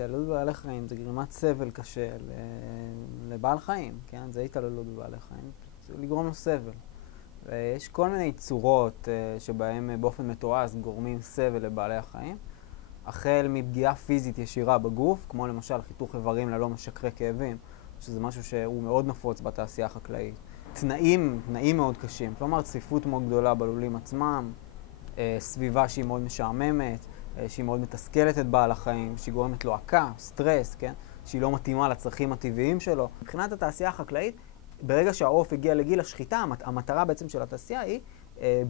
התעללות בבעלי חיים זה גרימת סבל קשה לבעל חיים, כן? זה התעללות בבעלי חיים, זה לגרום לו סבל. ויש כל מיני צורות שבהם באופן מתועש גורמים סבל לבעלי החיים, החל מפגיעה פיזית ישירה בגוף, כמו למשל חיתוך איברים ללא משכרי כאבים, שזה משהו שהוא מאוד נפוץ בתעשייה החקלאית. תנאים מאוד קשים, כלומר צפיפות מאוד גדולה בלולים עצמם, סביבה שהיא מאוד משעממת, שהיא מאוד מתסכלת את בעל החיים, שהיא גורמת לו עקה, סטרס, כן? שהיא לא מתאימה לצרכים הטבעיים שלו. מבחינת התעשייה החקלאית, ברגע שהעוף הגיע לגיל השחיטה, המטרה בעצם של התעשייה היא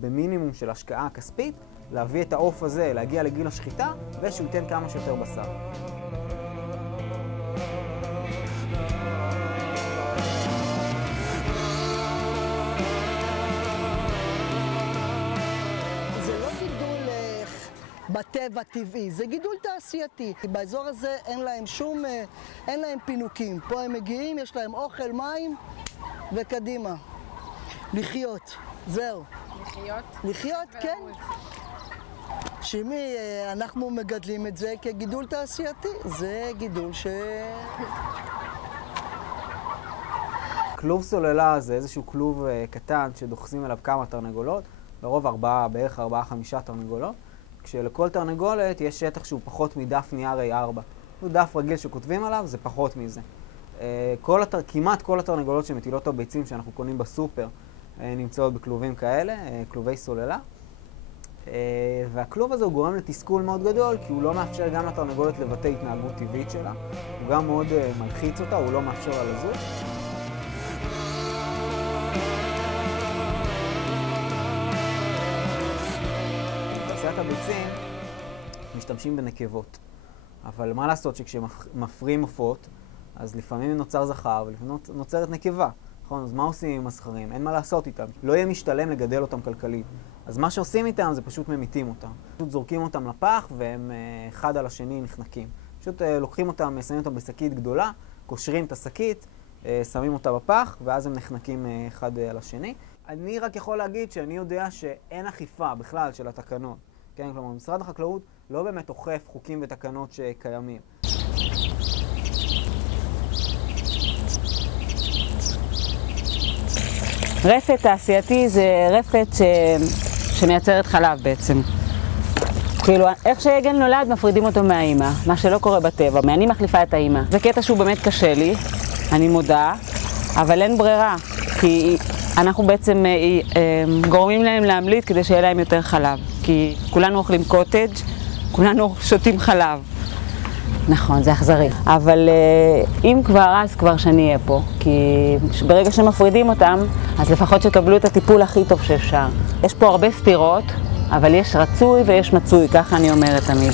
במינימום של השקעה כספית, להביא את העוף הזה, להגיע לגיל השחיטה, ושהוא ייתן כמה שיותר בשר. בטבע טבעי, זה גידול תעשייתי. באזור הזה אין להם פינוקים. פה הם מגיעים, יש להם אוכל, מים וקדימה. לחיות, זהו. לחיות? לחיות, כן. שימי, אנחנו מגדלים את זה כגידול תעשייתי. זה גידול כלוב סוללה זה איזשהו כלוב קטן שדוחסים אליו כמה תרנגולות, לרוב בערך 4-5 תרנגולות. כשלכל תרנגולת יש שטח שהוא פחות מדף נייר A4. הוא דף רגיל שכותבים עליו, זה פחות מזה. כמעט כל התרנגולות שמטילות הביצים שאנחנו קונים בסופר נמצאות בכלובים כאלה, כלובי סוללה. והכלוב הזה הוא גורם לתסכול מאוד גדול, כי הוא לא מאפשר גם לתרנגולת לבטא התנהגות טבעית שלה. הוא גם מאוד מלחיץ אותה, הוא לא מאפשר לה לזוז. בתעשיית הביצים משתמשים בנקבות, אבל מה לעשות שכשמפרים עופות, אז לפעמים נוצר זכר ולפעמים נוצרת נקבה. נכון? אז מה עושים עם הזכרים? אין מה לעשות איתם. לא יהיה משתלם לגדל אותם כלכלית. אז מה שעושים איתם זה פשוט ממיתים אותם. פשוט זורקים אותם לפח והם אחד על השני נחנקים. פשוט לוקחים אותם, שמים אותם בשקית גדולה, קושרים את השקית, שמים אותה בפח ואז הם נחנקים אחד על השני. אני רק יכול להגיד שאני יודע שאין אכיפה בכלל של התקנות. כן? כלומר, משרד החקלאות לא באמת אוכף חוקים ותקנות שקיימים. רפת תעשייתי זה רפת שמייצרת חלב בעצם. כאילו, איך שעגל נולד מפרידים אותו מהאימא, מה שלא קורה בטבע. אני מחליפה את האימא. זה קטע שהוא באמת קשה לי, אני מודה, אבל אין ברירה, כי אנחנו בעצם גורמים להם להמליט כדי שיהיה להם יותר חלב. כי כולנו אוכלים קוטג', כולנו שותים חלב. נכון, זה אכזרי. אבל אם כבר, אז כבר שאני אהיה פה. כי ברגע שמפרידים אותם, אז לפחות שקבלו את הטיפול הכי טוב שאפשר. יש פה הרבה סתירות, אבל יש רצוי ויש מצוי, ככה אני אומרת תמיד.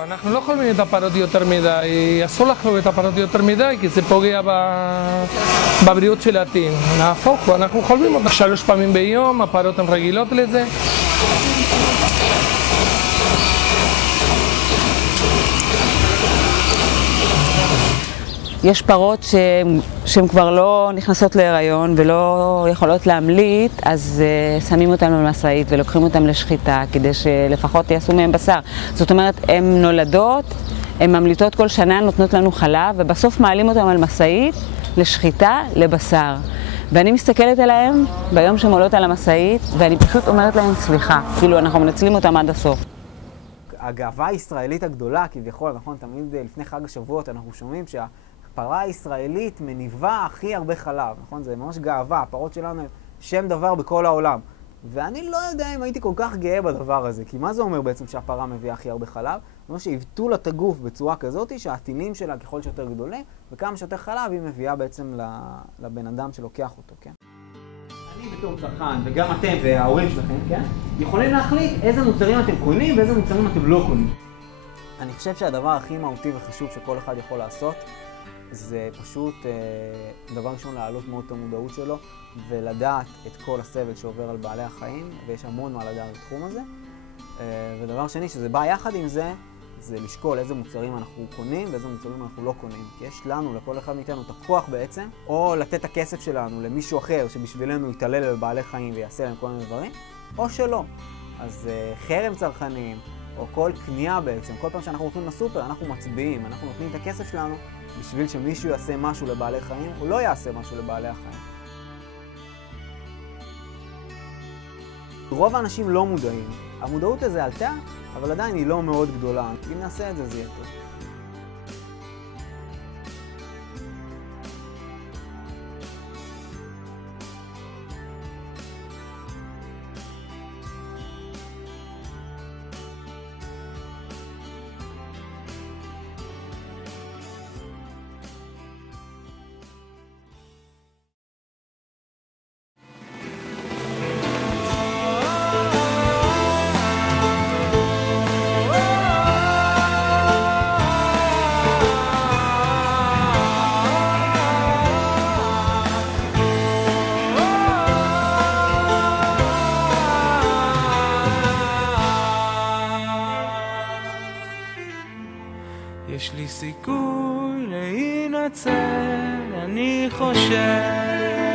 אנחנו לא יכולים את הפרות יותר מדי, אסור לחלוב את הפרות יותר מדי, כי זה פוגע בבריאות של העתיד. נהפוך, אנחנו חולבים אותה 3 פעמים ביום, הפרות הן רגילות לזה. יש פרות שהן כבר לא נכנסות להיריון ולא יכולות להמליט, אז שמים אותן במשאית ולוקחים אותן לשחיטה כדי שלפחות יעשו מהן בשר. זאת אומרת, הן נולדות, הן ממליטות כל שנה, נותנות לנו חלב, ובסוף מעלים אותן על משאית לשחיטה, לבשר. ואני מסתכלת עליהן ביום שהן עולות על המשאית, ואני פשוט אומרת להן סליחה, כאילו אנחנו מנצלים אותן עד הסוף. הגאווה הישראלית הגדולה, כביכול, נכון, תמיד לפני חג השבועות אנחנו שומעים הפרה הישראלית מניבה הכי הרבה חלב, נכון? זה ממש גאווה, הפרות שלנו הם שם דבר בכל העולם. ואני לא יודע אם הייתי כל כך גאה בדבר הזה, כי מה זה אומר בעצם שהפרה מביאה הכי הרבה חלב? זאת אומרת שהבטו לה את הגוף בצורה כזאת שהעטינים שלה ככל שיותר גדולים, וכמה שיותר חלב היא מביאה בעצם לבן אדם שלוקח אותו, כן? אני בתור צרכן, וגם אתם וההורים שלכם, כן? יכולים להחליט איזה מוצרים אתם קונים ואיזה מוצרים אתם לא קונים. אני חושב שהדבר הכי מהותי וחשוב שכל אחד יכול לעשות זה פשוט דבר ראשון להעלות מאוד את המודעות שלו ולדעת את כל הסבל שעובר על בעלי החיים, ויש המון מה לדעת בתחום הזה. ודבר שני שזה בא יחד עם זה, זה לשקול איזה מוצרים אנחנו קונים ואיזה מוצרים אנחנו לא קונים. כי יש לנו, לכל אחד מאיתנו, את הכוח בעצם, או לתת את הכסף שלנו למישהו אחר שבשבילנו יתעלל בבעלי חיים ויעשה להם כל מיני דברים, או שלא. אז חרם צרכנים, או כל קנייה בעצם, כל פעם שאנחנו הולכים לסופר, אנחנו מצביעים, אנחנו נותנים את הכסף שלנו בשביל שמישהו יעשה משהו לבעלי חיים, או לא יעשה משהו לבעלי החיים. רוב האנשים לא מודעים. המודעות לזה עלתה, אבל עדיין היא לא מאוד גדולה. אם נעשה את זה, זה יהיה טוב. יש לי סיכוי להינצל, אני חושב